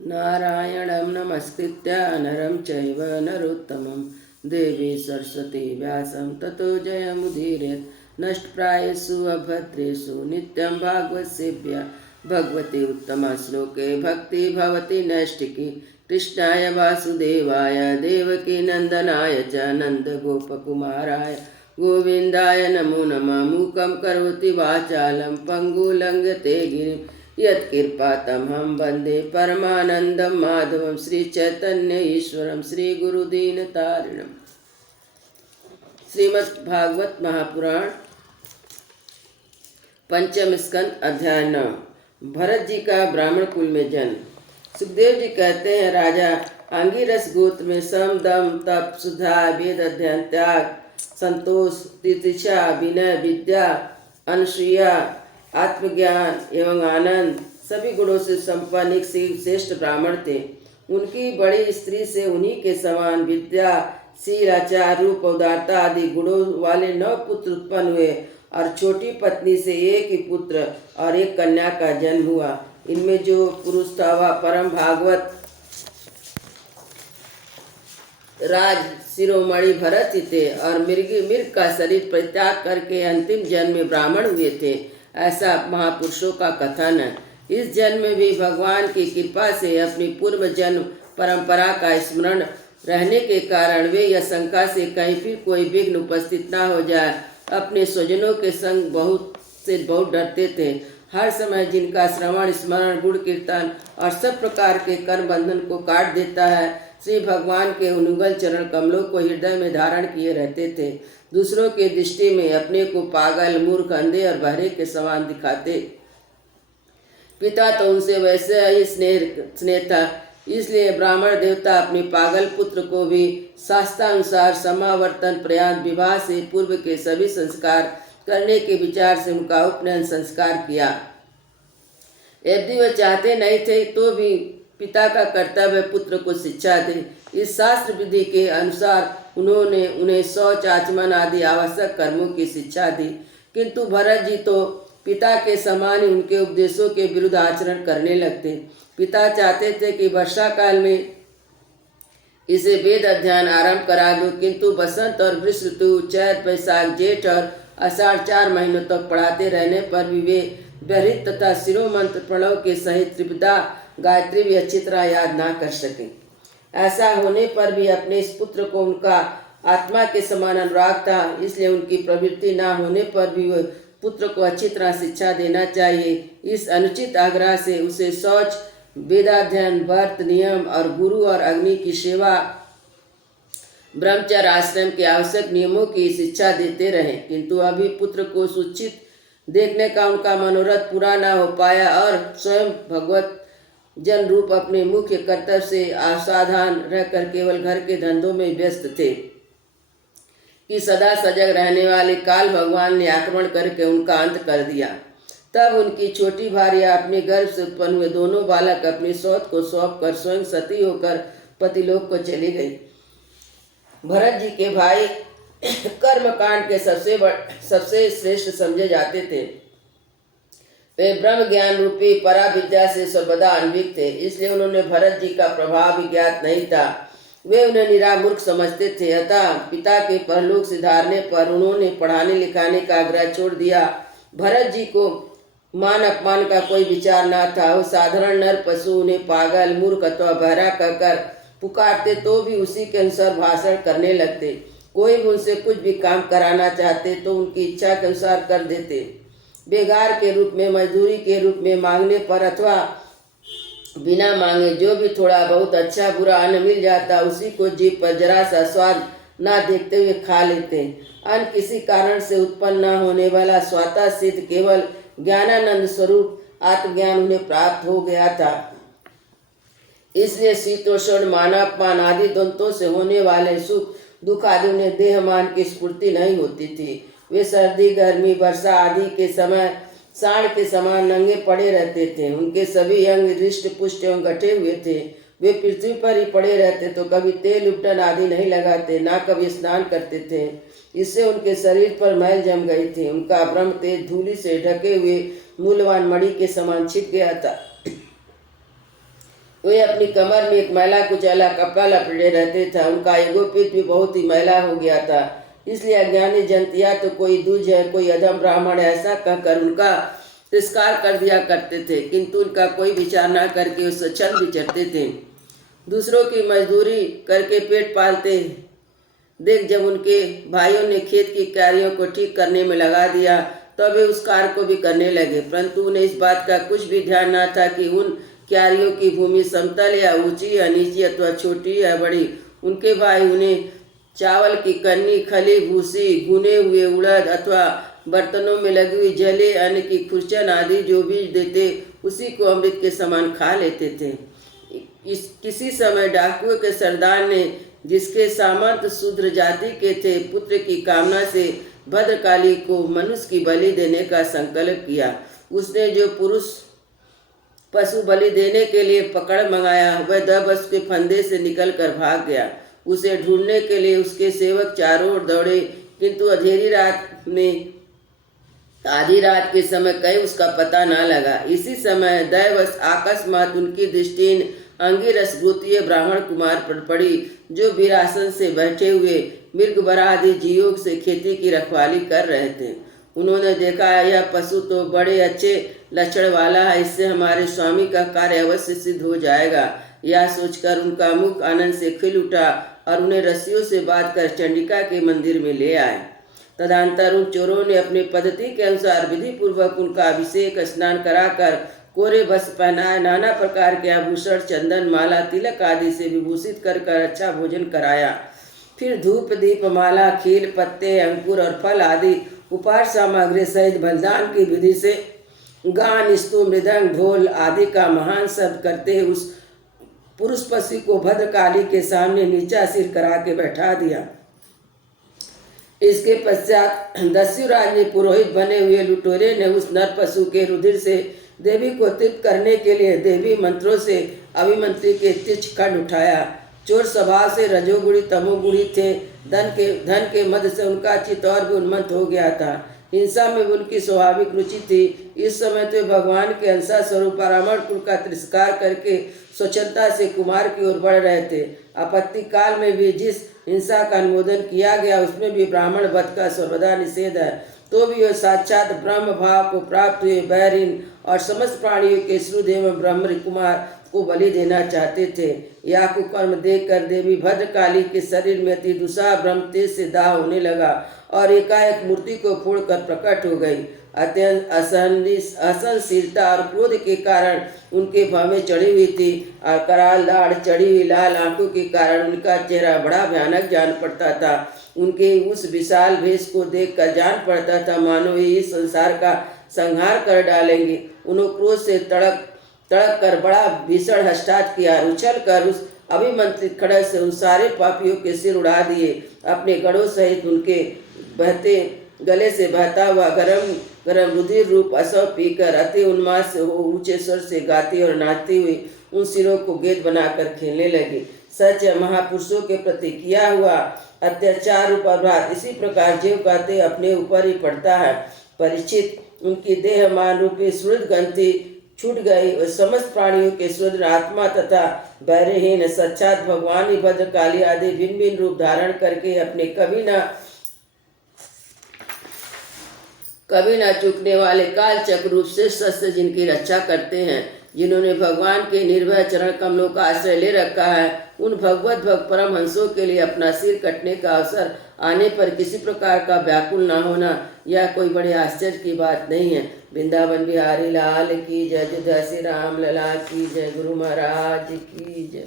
नारायणं नमस्कृत्य नरं चैव नरोत्तमं देवी सरस्वती व्यासं ततो जयमुदीरयेत्। नष्टप्रायेषु अभद्रेषु नित्यं भागवतसेव्या भगवती उत्तमश्लोके भक्ति भवति नैष्टिकी। कृष्णाय वासुदेवाय देवकी नंदनाय च नन्दगोपकुमाराय गोविन्दाय नमो नमः। मूकं करोति वाचालं पङ्गुलङ्घयते गिरिं यत्कृपातमहं वन्दे परमानन्दं माधवं श्रीचैतन्य ईश्वरं श्रीगुरुदीनतारिणम्। श्रीमद्भागवत महापुराण पंचम स्कंद अध्याय 9। भरत जी का ब्राह्मण कुल में जन्म। सुखदेव जी कहते हैं, राजा अंगिरस गोत्र में सम दम तप सुधा वेद अध्ययन त्याग संतोष तितिक्षा विनय विद्या अनुसूया आत्मज्ञान एवं आनंद सभी गुणों से संपन्न एक श्रेष्ठ ब्राह्मण थे। उनकी बड़ी स्त्री से उन्हीं के समान विद्या शील आचार रूप उदारता आदि गुणों वाले 9 पुत्र उत्पन्न हुए और छोटी पत्नी से एक ही पुत्र और एक कन्या का जन्म हुआ। इनमें जो पुरुष था वह परम भागवत राज शिरोमणि भरत ही थे और मृग का शरीर परित्याग करके अंतिम जन्म में ब्राह्मण हुए थे, ऐसा महापुरुषों का कथन है। इस जन्म में भी भगवान की कृपा से अपनी पूर्व जन्म परंपरा का स्मरण रहने के कारण वे यह शंका से कहीं फिर कोई विघ्न उपस्थित न हो जाए अपने स्वजनों के संग बहुत डरते थे। हर समय जिनका श्रवण स्मरण गुण कीर्तन और सब प्रकार के कर्म बंधन को काट देता है, श्री भगवान के अनुगल चरण कमलों को हृदय में धारण किए रहते थे। दूसरों के दृष्टि में अपने को पागल मूर्ख अंधे और बहरे के समान दिखाते। पिता तो उनसे वैसे ही स्नेह था, इसलिए ब्राह्मण देवता अपने पागल पुत्र को भी शास्त्रानुसार समावर्तन प्रयाण विवाह से पूर्व के सभी संस्कार करने के विचार से उनका उपनयन संस्कार किया। यदि वह चाहते नहीं थे तो भी पिता का कर्तव्य पुत्र को शिक्षा दे। इस शास्त्र विधि के अनुसार उन्होंने उन्हें शौच आचमन आदि आवश्यक कर्मों की शिक्षा दी, किंतु भरत जी तो पिता के समान ही उनके उपदेशों के विरुद्ध आचरण करने लगते। पिता चाहते थे कि वर्षा काल में इसे वेद अध्ययन आरंभ करा दो, किंतु बसंत और ग्रीष्म ऋतु चैत वैशाख जेठ और आषाढ़ 4 महीनों तक पढ़ाते रहने पर भी वे बहरित तथा शिरोमंत्र प्रणव के सहित त्रिपदा गायत्री भी अच्छी तरह याद ना कर सके। ऐसा होने पर भी अपने इस पुत्र को उनका आत्मा के समान अनुराग था, इसलिए उनकी प्रवृत्ति ना होने पर भी वह पुत्र को अच्छी तरह शिक्षा देना चाहिए। इस अनुचित आग्रह से उसे शौच वेदाध्ययन व्रत नियम और गुरु और अग्नि की सेवा ब्रह्मचर्य आश्रम के आवश्यक नियमों की शिक्षा देते रहे, किंतु अभी पुत्र को सुचित देखने का उनका मनोरथ पूरा न हो पाया और स्वयं भगवत जन रूप अपने मुख्य कर्तव्य से असावधान रहकर केवल घर के धंधों में व्यस्त थे कि सदा सजग रहने वाले काल भगवान ने आक्रमण करके उनका अंत कर दिया। तब उनकी छोटी भार्या अपने गर्भ से उत्पन्न हुए दोनों बालक अपनी सौत को सौंप कर स्वयं सती होकर पतिलोक को चली गई। भरत जी के भाई कर्मकांड के सबसे श्रेष्ठ समझे जाते थे। वे ब्रह्म ज्ञान रूपी परा विद्या से सर्वदा अन्वित थे, इसलिए उन्होंने भरत जी का प्रभाव ज्ञात नहीं था। वे उन्हें निरामूर्ख समझते थे। अतः पिता के परलोक सिधारने पर उन्होंने पढ़ाने लिखाने का आग्रह छोड़ दिया। भरत जी को मान अपमान का कोई विचार न था। वो साधारण नर पशु उन्हें पागल मूर्ख अथवा बहरा कहकर पुकारते तो भी उसी के अनुसार भाषण करने लगते। कोई भी उनसे कुछ भी काम कराना चाहते तो उनकी इच्छा के अनुसार कर देते। बेगार के रूप में, मजदूरी के रूप में मांगने पर अथवा बिना मांगे जो भी थोड़ा बहुत अच्छा बुरा अन्न मिल जाता उसी को जीभ पर जरा सा स्वाद ना देखते हुए खा लेते। अन्न किसी कारण से उत्पन्न न होने वाला स्वतः सिद्ध केवल ज्ञानानंद स्वरूप आत्मज्ञान उन्हें प्राप्त हो गया था, इसलिए शीतोषण मानापमान आदि द्वंद्वों से होने वाले सुख दुख आदि उन्हें देहमान की स्फूर्ति नहीं होती थी। वे सर्दी गर्मी वर्षा आदि के समय साढ़ के समान नंगे पड़े रहते थे। उनके सभी अंग हृष्ट पुष्ट एवं गठे हुए थे। वे पृथ्वी पर ही पड़े रहते तो कभी तेल उपटन आदि नहीं लगाते, ना कभी स्नान करते थे। इससे उनके शरीर पर मैल जम गई थी। उनका ब्रह्म तेज धूलि से ढके हुए मूल्यवान मणि के समान छिप गया था। वे अपनी कमर में एक मैला कुचैला कपड़ा लपेटे रहते थे। उनका यज्ञोपीठ भी बहुत ही मैला हो गया था। इसलिए अज्ञानी जनतिया तो कोई दूज है, कोई अधम ब्राह्मण है, ऐसा कहकर उनका तिरस्कार कर दिया करते थे, किंतु उनका कोई विचार न करके वो स्वच्छंद विचरते थे। दूसरों की मजदूरी करके पेट पालते देख जब उनके भाइयों ने खेत की क्यारियों को ठीक करने में लगा दिया, तब वे उस कार्य को भी करने लगे, परंतु उन्हें इस बात का कुछ भी ध्यान न था कि उन क्यारियों की भूमि समतल या ऊंची या नीची अथवा छोटी या बड़ी। उनके भाई उन्हें चावल की कन्नी, खली, भूसी, भुने हुए उड़द अथवा बर्तनों में लगी हुई जले अन्न की खुरचन आदि जो भी देते, उसी को अमृत के समान खा लेते थे। किसी समय डाकुओं के सरदार ने, जिसके सामंत शूद्र जाति के थे, पुत्र की कामना से भद्रकाली को मनुष्य की बलि देने का संकल्प किया। उसने जो पुरुष पशु बलि देने के लिए पकड़ मंगाया, वह 10 वर्ष के फंदे से निकल कर भाग गया। उसे ढूंढने के लिए उसके सेवक चारों ओर दौड़े, किंतु आधी रात के समय कहीं उसका पता न लगा। इसी समय दैवश अकस्मात उनकी दृष्टि अंगिरस गोत्रीय ब्राह्मण कुमार पर पड़ी, जो वीरासन से बैठे हुए मृग आदि जीवों से खेती की रखवाली कर रहे थे। उन्होंने देखा, यह पशु तो बड़े अच्छे लक्षण वाला है, इससे हमारे स्वामी का कार्य अवश्य सिद्ध हो जाएगा। यह सोचकर उनका मुख आनंद से खिल उठा और उन्हें रस्सियों से बांधकर चंडिका के मंदिर में ले आए। तदंतर उन चोरों ने अपनी पद्धति के अनुसार विधि पूर्वक उनका अभिषेक स्नान कराकर कोरे वस्त्र पहनाए, नाना प्रकार के आभूषण, चंदन, माला, तिलक आदि से विभूषित कर अच्छा भोजन कराया। फिर धूप, दीप, माला, खील, पत्ते, अंकुर और फल आदि उपहार सामग्री सहित बलिदान की विधि से गान, स्तु, मृदंग, ढोल आदि का महान शब्द करते उस पुरुष पशु को भद्रकाली के सामने नीचा सिर करा के बैठा दिया। इसके पश्चात दस्युराज ने पुरोहित बने हुए लुटेरे ने उस नर पशु के रुधिर से देवी को तृप्त करने के लिए देवी मंत्रों से अभिमंत्री के तीक्ष्ण खड्ग उठाया। चोर स्वभाव से रजोगुणी तमोगुणी थे। धन के मद से उनका चित्त और भी उन्मत्त हो गया था। हिंसा में उनकी स्वाभाविक रुचि थी। इस समय तो भगवान के अंश स्वरूप ब्राह्मण कुल का तिरस्कार करके स्वच्छता से कुमार की ओर बढ़ रहे थे। आपत्ति काल में भी जिस हिंसा का अनुमोदन किया गया, उसमें भी ब्राह्मण वध का सर्वदा निषेध है। तो भी वे साक्षात ब्रह्म भाव को प्राप्त हुए बैरिन और समस्त प्राणियों के श्रुद एवं ब्रह्म कुमार को बलि देना चाहते थे। यह कुकर्म देखकर देवी भद्रकाली के शरीर में अति दुस्साह ब्रह्म तेज से दाह होने लगा और एकाएक मूर्ति को फोड़कर प्रकट हो गई। अत्यंत असहनशीलता और क्रोध के कारण उनके भवें चढ़ी हुई थी और कराल दाढ़ चढ़ी हुई लाल आंखों के कारण उनका चेहरा बड़ा भयानक जान पड़ता था। उनके उस विशाल भेष को देखकर जान पड़ता था मानो ये इस संसार का संहार कर डालेंगे। उन्होंने क्रोध से तड़क कर बड़ा भीषण हष्टात किया। उछल कर उस अभिमंत्रित खड्ग से उन सारे पापियों के सिर उड़ा दिए। अपने गढ़ों सहित उनके बहते गले से बहता हुआ गरम गरम रुधिर रूप असव पीकर अति उन्माद से हो ऊंचे स्वर से गाती और नाचती हुई उन सिरों को गेंद बनाकर खेलने लगी। सच महापुरुषों के प्रति किया हुआ अत्याचार उपराध इसी प्रकार जीव कहते अपने ऊपर ही पड़ता है। परीक्षित, उनकी देह मान रूपी श्रुद ग्रंथि छूट गई और समस्त प्राणियों के शुद्ध आत्मा तथा बैरहीन साक्षात भगवान भद्रकाली आदि भिन्न भिन्न रूप धारण करके अपने कभी न चूकने वाले काल चक्र रूप से शस्त्र जिनकी रक्षा करते हैं, जिन्होंने भगवान के निर्भय चरण कमलों का आश्रय ले रखा है, उन भगवत भक्त परमहंसों के लिए अपना सिर कटने का अवसर आने पर किसी प्रकार का व्याकुल न होना यह कोई बड़े आश्चर्य की बात नहीं है। वृंदावन बिहारी लाल की जय। जय श्री राम लला की जय। गुरु महाराज की जय।